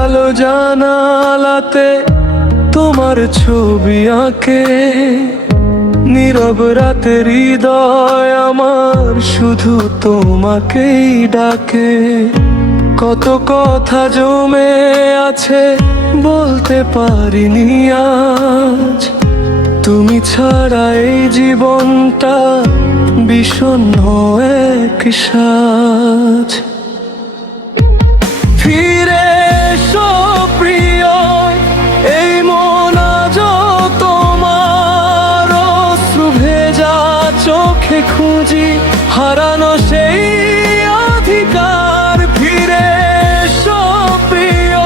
আলো জানালাতে তোমার ছবি আঁকে, নীরব রাতে হৃদয় আমার শুধু তোমাকেই ডাকে। কত কথা জমে আছে বলতে পারিনি আজ, তুমি ছাড়া এই জীবনটা বিষণ্ণ এক সাজ। ফিরে এসো প্রিয়, এই মন আজ তোমার অশ্রু ভেজা চোখে খুঁজি হারানো সেই অধিকার। ফিরে এসো প্রিয়,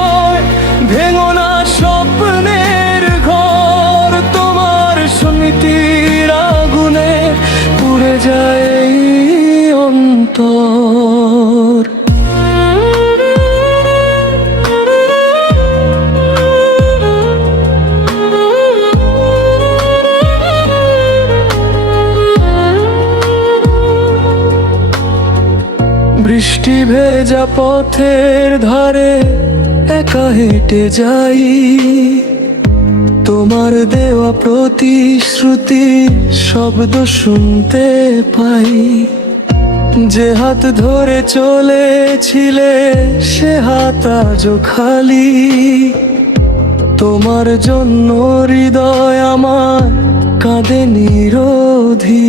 ভেঙো না স্বপ্নের ঘর, তোমার স্মৃতির আগুনে পুড়ে যায় এই অন্তর। বৃষ্টি ভেজা পথের ধারে একা হেঁটে যাই, তোমার দেওয়া প্রতিশ্রুতি শব্দ শুনতে পাই। যে হাত ধরে চলেছিলে সে হাত আজও খালি, তোমার জন্য হৃদয় আমার কাঁদে নিরোধী।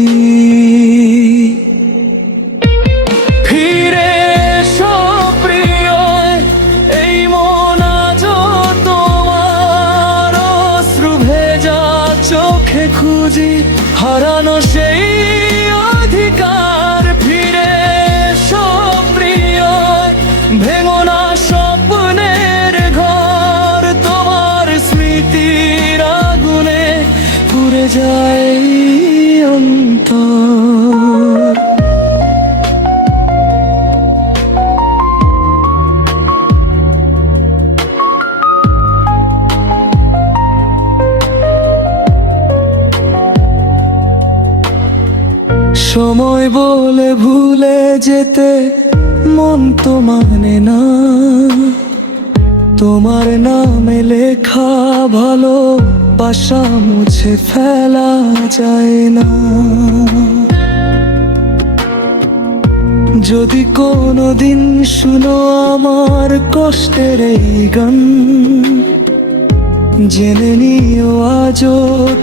ফিরে এসো প্রিয়, এই মন আজ তোমার অশ্রু ভেজা চোখে খুঁজি হারানো সেই অধিকার। ফিরে এসো প্রিয়, ভেঙো না স্বপ্নের ঘর, তোমার স্মৃতির আগুনে পুড়ে যায় অন্তর। সময় বলে ভুলে যেতে মন তো মানে না, তোমার নামে লেখা ভালোবাসা মুছে ফেলা যায় না। যদি কোনোদিন শুনো আমার কষ্টের এই গান, জেনে নিও আজও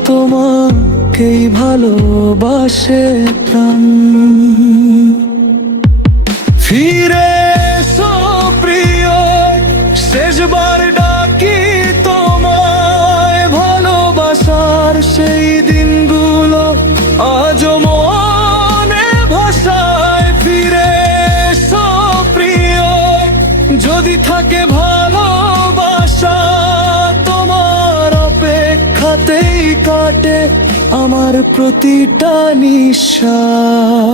তোমাকেই ভালোবাসে প্রাণ। ফিরে এসো প্রিয়, শেষবার ডাকি তোমায়, ভালোবাসার সেই দিনগুলো আজও মনে ভাষায়। ফিরে এসো প্রিয়, যদি থাকে ভালোবাসা তোমার অপেক্ষাতেই কাটে আমার প্রতিটা নিঃশ্বাস।